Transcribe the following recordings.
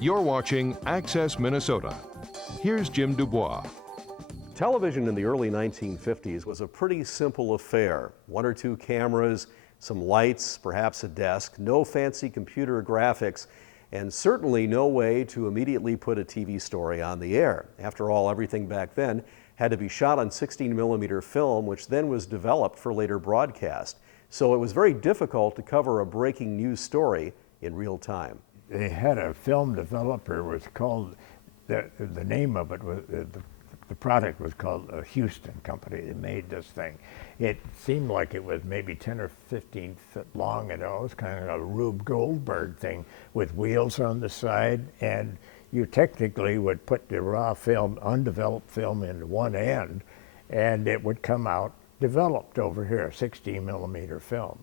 You're watching Access Minnesota. Here's Jim Dubois. Television in the early 1950s was a pretty simple affair. One or two cameras, some lights, perhaps a desk, no fancy computer graphics, and certainly no way to immediately put a TV story on the air. After all, everything back then had to be shot on 16mm film, which then was developed for later broadcast. So it was very difficult to cover a breaking news story in real time. They had a film developer, was called, the name of it was, the product was called a Houston company. They made this thing. It seemed like it was maybe 10 or 15 feet long, and it was kind of a Rube Goldberg thing with wheels on the side, and you technically would put the raw film, undeveloped film in one end, and it would come out developed over here, 16mm film.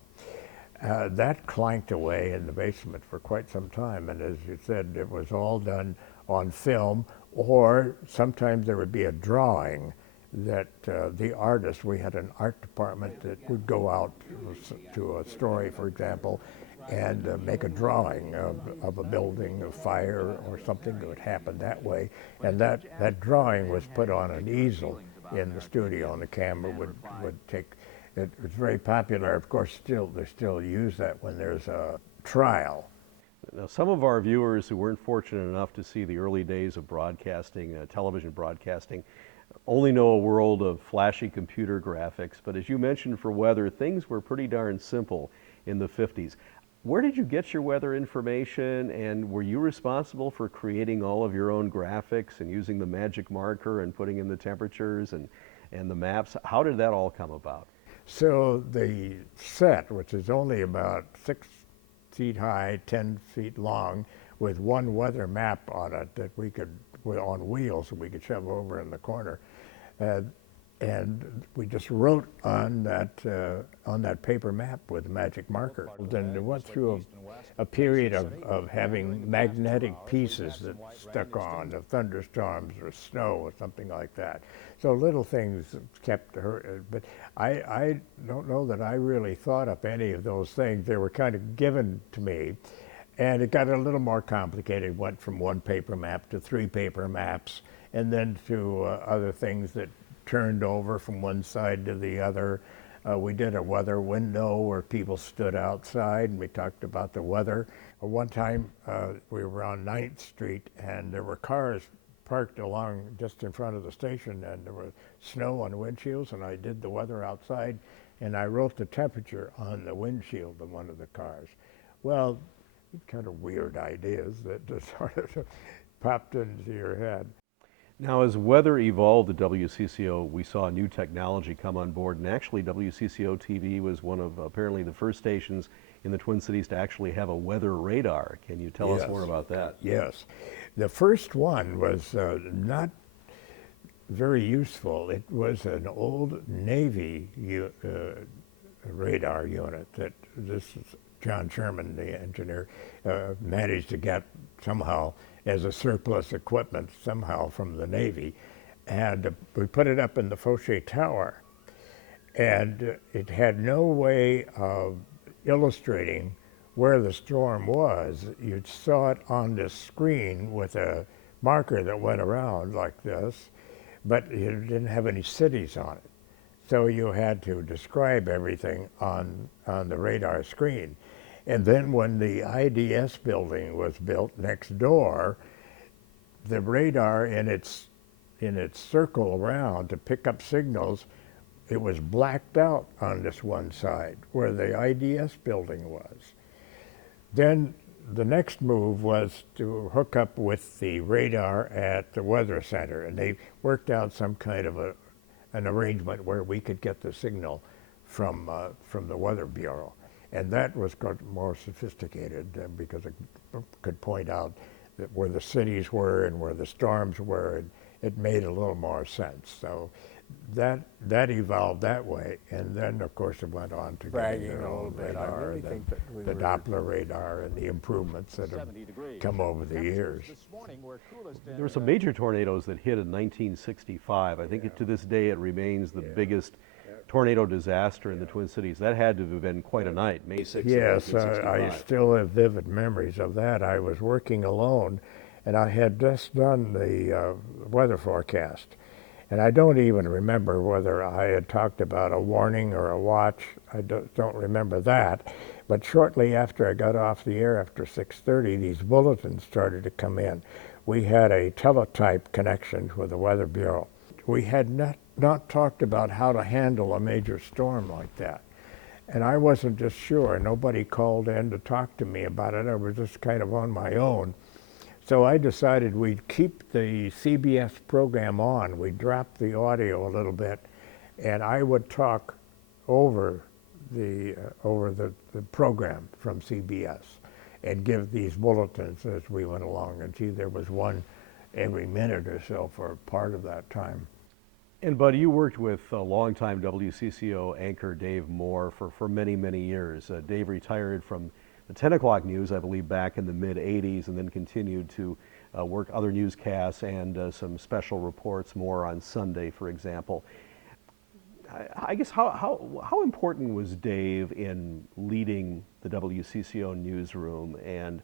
That clanked away in the basement for quite some time, and as you said, it was all done on film, or sometimes there would be a drawing that the artist, we had an art department that would go out to a story, for example, and make a drawing of a building, a fire, or something that would happen that way, and that drawing was put on an easel in the studio, and the camera would take. It was very popular. Of course, they still use that when there's a trial. Now, some of our viewers who weren't fortunate enough to see the early days of broadcasting, television broadcasting, only know a world of flashy computer graphics. But as you mentioned for weather, things were pretty darn simple in the 50s. Where did you get your weather information, and were you responsible for creating all of your own graphics and using the magic marker and putting in the temperatures and the maps? How did that all come about? So the set, which is only about 6 feet high, 10 feet long, with one weather map on it that we could, on wheels, that we could shove over in the corner. And we just wrote on that paper map with a magic marker. Then it went through a period of having magnetic pieces that stuck on, the thunderstorms or snow or something like that. So little things kept her, but I don't know that I really thought up any of those things. They were kind of given to me, and it got a little more complicated. Went from one paper map to 3 paper maps, and then to other things that turned over from one side to the other. We did a weather window where people stood outside and we talked about the weather. One time we were on 9th Street and there were cars parked along just in front of the station, and there was snow on the windshields, and I did the weather outside and I wrote the temperature on the windshield of one of the cars. Well, kind of weird ideas that just sort of popped into your head. Now, as weather evolved at WCCO, we saw new technology come on board, and actually WCCO-TV was one of apparently the first stations in the Twin Cities to actually have a weather radar. Can you tell us more about that? Yes. The first one was not very useful. It was an old Navy radar unit that John Sherman, the engineer, managed to get somehow as a surplus equipment somehow from the Navy. And we put it up in the Fauché Tower. And it had no way of illustrating where the storm was. You saw it on the screen with a marker that went around like this, but it didn't have any cities on it. So you had to describe everything on the radar screen. And then when the IDS building was built next door, the radar in its circle around to pick up signals, it was blacked out on this one side where the IDS building was. Then the next move was to hook up with the radar at the Weather Center, and they worked out some kind of an arrangement where we could get the signal from the Weather Bureau. And that was more sophisticated because it could point out that where the cities were and where the storms were, and it made a little more sense. So that evolved that way, and then of course it went on to getting the old radar, the Doppler radar, and the improvements that have come over the years. There were some major tornadoes that hit in 1965. I think to this day it remains the biggest tornado disaster in the Twin Cities. That had to have been quite a night, May 6th. Yes, I still have vivid memories of that. I was working alone and I had just done the weather forecast. And I don't even remember whether I had talked about a warning or a watch. I don't remember that. But shortly after I got off the air after 6:30, these bulletins started to come in. We had a teletype connection with the Weather Bureau. We had not talked about how to handle a major storm like that. And I wasn't just sure. Nobody called in to talk to me about it. I was just kind of on my own. So I decided we'd keep the CBS program on. We'd drop the audio a little bit, and I would talk over the program from CBS and give these bulletins as we went along. And gee, there was one every minute or so for part of that time. And Bud, you worked with longtime WCCO anchor Dave Moore for many, many years. Dave retired from the 10 o'clock news, I believe, back in the mid-'80s, and then continued to work other newscasts and some special reports more on Sunday, for example. I guess how important was Dave in leading the WCCO newsroom, and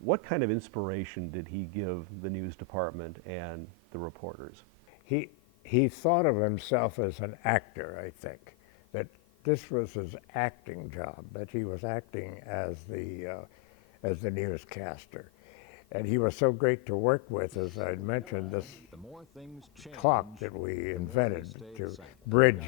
what kind of inspiration did he give the news department and the reporters? He thought of himself as an actor, I think, that this was his acting job, that he was acting as the newscaster. And he was so great to work with, as I mentioned, this clock that we invented to bridge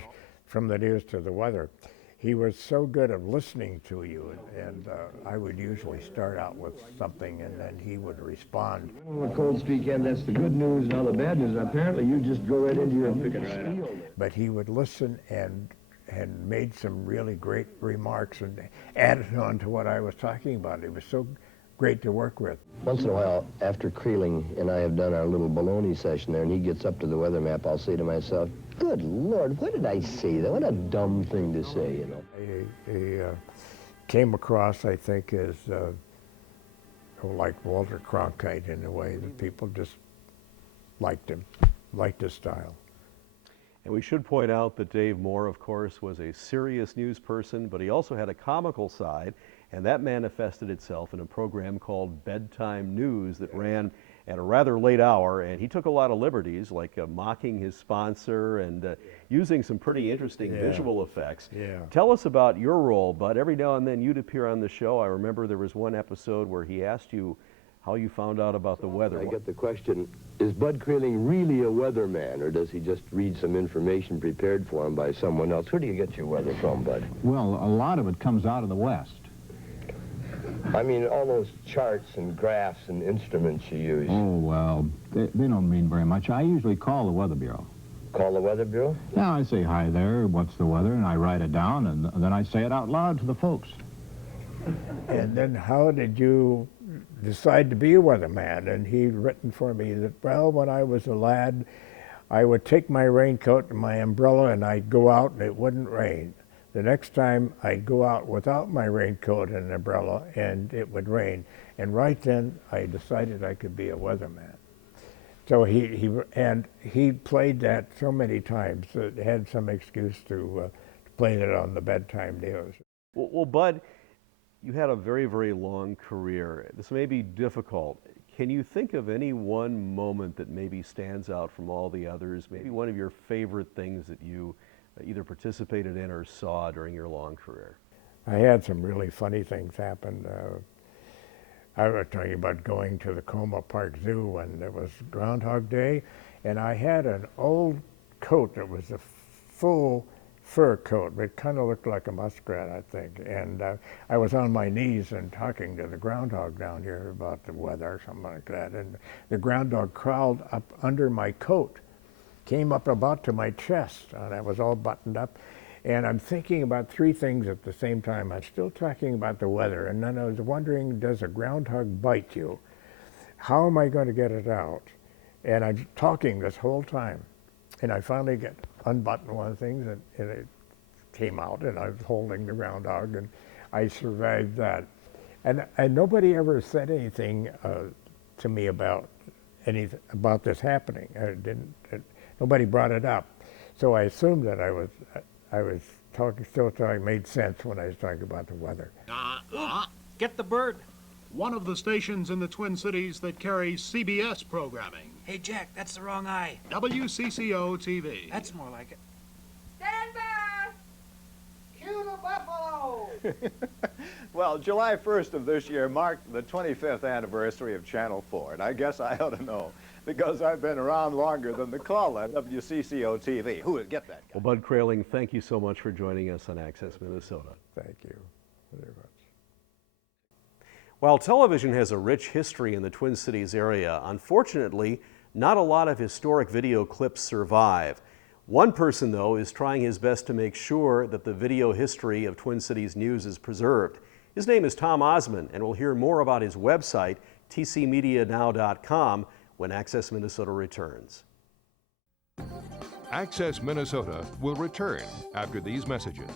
from the news to the weather. He was so good at listening to you, and I would usually start out with something, and then he would respond. On a cold streak end, that's the good news. Now the bad news, apparently you just go right into your spiel. But he would listen and made some really great remarks and added on to what I was talking about. It was so great to work with. Once in a while, after Kraehling and I have done our little baloney session there, and he gets up to the weather map, I'll say to myself, good Lord, what did I say? What a dumb thing to say, you know. He came across, I think, as like Walter Cronkite in a way, that people just liked him, liked his style. And we should point out that Dave Moore, of course, was a serious news person, but he also had a comical side, and that manifested itself in a program called Bedtime News that ran at a rather late hour, and he took a lot of liberties, like mocking his sponsor and using some pretty interesting visual effects. Yeah. Tell us about your role, Bud. Every now and then you'd appear on the show. I remember there was one episode where he asked you how you found out about the weather. I get the question, is Bud Kraehling really a weatherman, or does he just read some information prepared for him by someone else? Where do you get your weather from, Bud? Well, a lot of it comes out of the West. I mean, all those charts and graphs and instruments you use. Oh, well, they don't mean very much. I usually call the Weather Bureau. Call the Weather Bureau? Yeah, I say, hi there, what's the weather? And I write it down, and then I say it out loud to the folks. And then how did you decide to be a weatherman? And he'd written for me that, well, when I was a lad, I would take my raincoat and my umbrella and I'd go out and it wouldn't rain. The next time I'd go out without my raincoat and umbrella and it would rain. And right then I decided I could be a weatherman. So he played that so many times that had some excuse to play it on the bedtime news. Well, Bud, you had a very, very long career. This may be difficult. Can you think of any one moment that maybe stands out from all the others? Maybe one of your favorite things that you either participated in or saw during your long career? I had some really funny things happen. I was talking about going to the Coma Park Zoo when it was Groundhog Day, and I had an old coat that was a full fur coat. It kind of looked like a muskrat, I think. And I was on my knees and talking to the groundhog down here about the weather or something like that. And the groundhog crawled up under my coat, came up about to my chest, and I was all buttoned up. And I'm thinking about three things at the same time. I'm still talking about the weather, and then I was wondering, does a groundhog bite you? How am I going to get it out? And I'm talking this whole time. And I finally unbuttoned one of the things, and it came out, and I was holding the groundhog, and I survived that. And nobody ever said anything to me about this happening. Nobody brought it up. So I assumed that I was still talking, made sense when I was talking about the weather. Get the bird. one of the stations in the Twin Cities that carries CBS programming. Hey, Jack, that's the wrong eye. WCCO-TV. That's more like it. Stand by! Cue the buffalo! Well, July 1st of this year marked the 25th anniversary of Channel 4, and I guess I ought to know, because I've been around longer than the caller, WCCO-TV. Who would get that guy? Well, Bud Kraehling, thank you so much for joining us on Access Minnesota. Thank you very much. While television has a rich history in the Twin Cities area, unfortunately, not a lot of historic video clips survive. One person, though, is trying his best to make sure that the video history of Twin Cities news is preserved. His name is Tom Osman, and we'll hear more about his website, tcmedianow.com, when Access Minnesota returns. Access Minnesota will return after these messages.